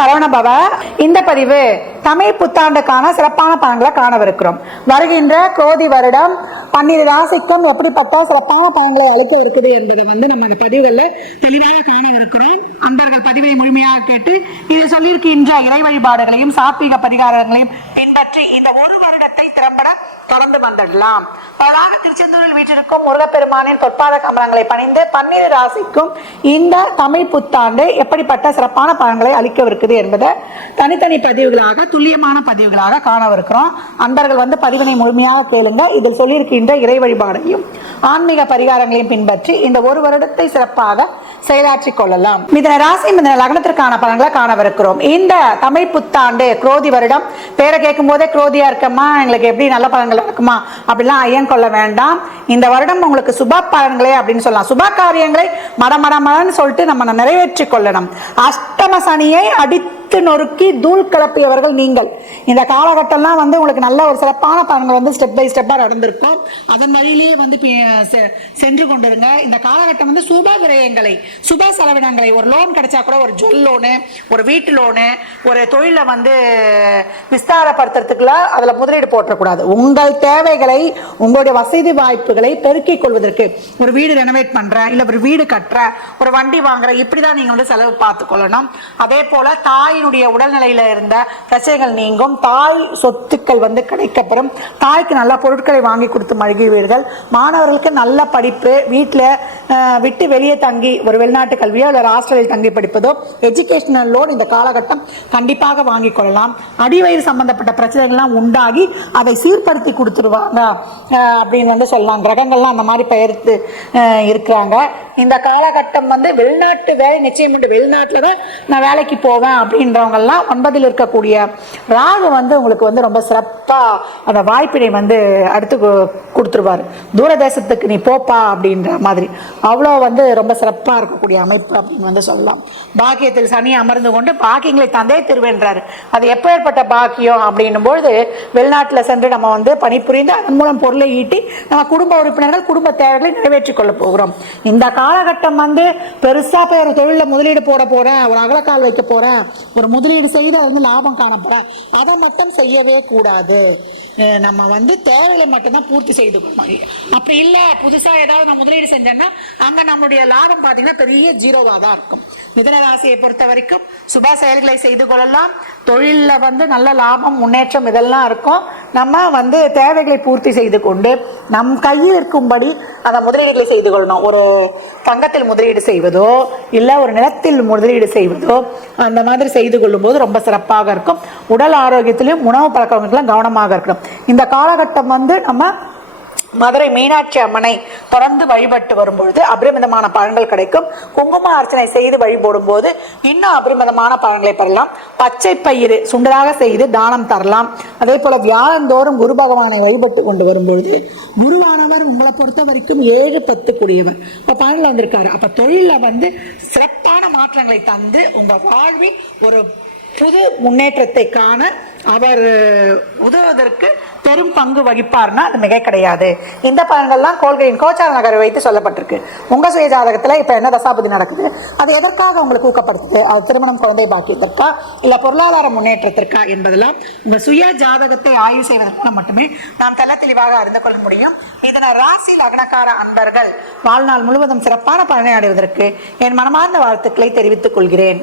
சரவணபவ. இந்த பதிவு தமிழ் புத்தாண்டுக்கான சிறப்பான பலன்களை காணவிருக்கிறோம். வருகின்ற குரோதி வருடம் 12 ராசிக்கும் எப்படிப்பட்ட சிறப்பான பலன்களை அளிக்க இருக்குது என்பதை நம்ம இந்த பதிவுகளில் தெளிவாக காணவிருக்கிறோம். அன்பர்கள் பதிவை முழுமையாக கேட்டு இது சொல்லியிருக்கின்ற இறை வழிபாடுகளையும் சாத்வீக பரிகாரங்களையும் பின்பற்றி இந்த ஒரு வருடத்தை திறம்பட தொடர்ந்து வந்துடலாம். பலராக திருச்செந்தூரில் வீற்றிருக்கும் முருகப்பெருமானின் பொற்பாத கமலங்களை பணிந்து 12 ராசிக்கும் இந்த தமிழ் புத்தாண்டு எப்படிப்பட்ட சிறப்பான பலன்களை அளிக்கவிருக்குது என்பதை தனித்தனி பதிவுகளாக துல்லியமான பதிவுகளாக காணவிருக்கிறோம். அன்பர்கள் பதிவினை முழுமையாக கேளுங்க. இதில் சொல்லியிருக்கின்ற இறை வழிபாடையும் ஆன்மீக பரிகாரங்களையும் பின்பற்றி இந்த ஒரு வருடத்தை சிறப்பாக செயலாற்றிக் கொள்ளலாம். மிதுன ராசி மிதுன லக்னத்திற்கான பலன்களை காணவிருக்கிறோம். இந்த தமிழ் புத்தாண்டு குரோதி வருடம் பேரை கேட்கும் போதே குரோதியா இருக்கமா, எங்களுக்கு எப்படி நல்ல பலன்கள் இருக்குமா அப்படிலாம் ஐயம் கொள்ள வேண்டாம். இந்த வருடம் உங்களுக்கு சுப பலன்களே அப்படின்னு சொல்லலாம். சுப காரியங்களை மடமடமடன்னு சொல்லிட்டு நம்ம நிறைவேற்றி கொள்ளணும். அஷ்டம சனியை அடித்து நொறுக்கி தூள் கிளப்பியவர்கள் நீங்கள். இந்த காலகட்டம்லாம் உங்களுக்கு நல்ல ஒரு சிறப்பான பலன்கள் ஸ்டெப் பை ஸ்டெப்பா நடந்திருக்கும். அதன் வழியிலேயே சென்று கொண்டிருங்க. இந்த காலகட்டம் சுப விரயங்களை, சுப செலவினங்களை, ஒரு லோன் கிடைச்சா கூட ஒரு ஜுவல் லோனு, ஒரு வீட்டு லோனு, ஒரு தொழிலை விஸ்தாரப்படுத்துறதுக்குள்ள அதுல முதலீடு போட்டக்கூடாது. உங்கள் தேவைகளை, உங்களுடைய வசதி வாய்ப்புகளை பெருக்கிக் கொள்வதற்கு ஒரு வீடு ரெனோவேட் பண்றேன், இல்ல ஒரு வீடு கட்டுறேன், ஒரு வண்டி வாங்குறேன், இப்படிதான் நீங்க செலவு பார்த்துக் கொள்ளணும். அதே போல தாயினுடைய உடல்நிலையில இருந்த பிரச்சனைகள் நீங்கும். தாய் சொத்துக்கள் கிடைக்கப்பெறும். தாய்க்கு நல்ல பொருட்களை வாங்கி கொடுத்து மகிழ்வீர்கள். மாணவர்களுக்கு நல்ல படிப்பு, வீட்டில் விட்டு வெளியே தங்கி ஒரு வெளிநாட்டு கல்வியோ இல்லை ஹாஸ்டலில் தங்கி படிப்பதோ, எஜுகேஷனல் லோன் இந்த காலகட்டம் கண்டிப்பாக வாங்கிக் கொள்ளலாம். அடிவயிறு சம்பந்தப்பட்ட பிரச்சனைகள்லாம் உண்டாகி அதை சீர்படுத்தி கொடுத்துருவாங்க அப்படின்னு சொல்லலாம். கிரகங்கள்லாம் அந்த மாதிரி பெயர்த்து இருக்கிறாங்க. இந்த காலகட்டம் வெளிநாட்டு வேலை நிச்சயம் உண்டு. வெளிநாட்டில் தான் நான் வேலைக்கு போவேன் அப்படின்றவங்கெல்லாம் 9ல் இருக்கக்கூடிய ராகு உங்களுக்கு ரொம்ப சிறப்பா அந்த வாய்ப்பினை அடுத்து கொடுத்துருவாரு. தூரதேசத்துக்கு நீ போப்பா அப்படின்ற மாதிரி அவ்வளோ ரொம்ப சிறப்பா இருக்கக்கூடிய அமைப்பு அப்படின்னு சொல்லலாம். பாக்கியத்தில் சனி அமர்ந்து கொண்டு பாக்கியங்களை தந்தே திருவென்றாரு. அது எப்பேற்பட்ட பாக்கியம் அப்படின்னும் பொழுது வெளிநாட்டில் சென்று நம்ம பணிபுரிந்து அதன் மூலம் பொருளை ஈட்டி நம்ம குடும்ப உறுப்பினர்கள் குடும்ப தேவைகளை நிறைவேற்றிக் கொள்ள போகிறோம். இந்த காலகட்டம் பெருசா போய் ஒரு தொழில முதலீடு போட போறேன், ஒரு அகலக்கால் வைக்க போறேன், ஒரு முதலீடு செய்து லாபம் காணப்போறேன், அதை மட்டும் செய்யவே கூடாது. நம்ம தேவையை மட்டும்தான் பூர்த்தி செய்து கொள்ளணும். அப்படி இல்ல புதுசா ஏதாவது நான் முதலீடு செஞ்சேன்னா அங்க நம்மளுடைய லாபம் பாத்தீங்கன்னா பெரிய ஜீரோவா தான் இருக்கும். மிதுன ராசியை பொறுத்த வரைக்கும் சுப செயல்களை செய்து கொள்ளலாம். தொழில நல்ல லாபம் முன்னேற்றம் இதெல்லாம் இருக்கும். நம்ம தேவைகளை பூர்த்தி செய்து கொண்டு நம் கையில் இருக்கும்படி அந்த முதலீடுகளை செய்து கொள்ளணும். ஒரு தங்கத்தில் முதலீடு செய்வதோ இல்ல ஒரு நிலத்தில் முதலீடு செய்வதோ அந்த மாதிரி செய்து கொள்ளும் போது ரொம்ப சிறப்பாக இருக்கும். உடல் ஆரோக்கியத்திலும் உணவு பழக்கங்களும் கவனமாக இருக்கணும். இந்த காலகட்டம் நம்ம மதுரை மீனாட்சி அம்மனை தொடர்ந்து வழிபட்டு வரும்பொழுது அபரிமிதமான பலன்கள் கிடைக்கும். குங்கும அர்ச்சனை செய்து வழிபடும் போது இன்னும் அபரிமிதமான பலன்களை பெறலாம். பச்சை பயிறு சுண்டலாக செய்து தானம் தரலாம். அதே போல வியாழந்தோறும் குரு பகவானை வழிபட்டு கொண்டு வரும்பொழுது குருவானவர் உங்களை பொறுத்த வரைக்கும் 7-10 கூடியவர். இப்ப பலன்ல வந்திருக்காரு. அப்ப தொழில சிறப்பான மாற்றங்களை தந்து உங்க வாழ்வில் ஒரு புது முன்னேற்றத்தை காண அவர் உதவுவதற்கு பெரும் பங்கு வகிப்பார்னா அது மிக கிடையாது. இந்த பலன்கள்லாம் கோள்களின் கோச்சார நகரை வைத்து சொல்லப்பட்டிருக்கு. உங்க சுய ஜாதகத்துல இப்ப என்ன தசாபதி நடக்குது, அது எதற்காக உங்களுக்கு ஊக்கப்படுத்துது, அது திருமணம் குழந்தை பாக்கியத்திற்கா இல்ல பொருளாதார முன்னேற்றத்திற்கா என்பதெல்லாம் உங்க சுய ஜாதகத்தை ஆய்வு செய்வதன் மூலம் மட்டுமே நாம் தெல்ல தெளிவாக அறிந்து கொள்ள முடியும். இதனால் ராசி லக்னக்கார அன்பர்கள் வாழ்நாள் முழுவதும் சிறப்பான பலனை அடைவதற்கு என் மனமார்ந்த வாழ்த்துக்களை தெரிவித்துக் கொள்கிறேன்.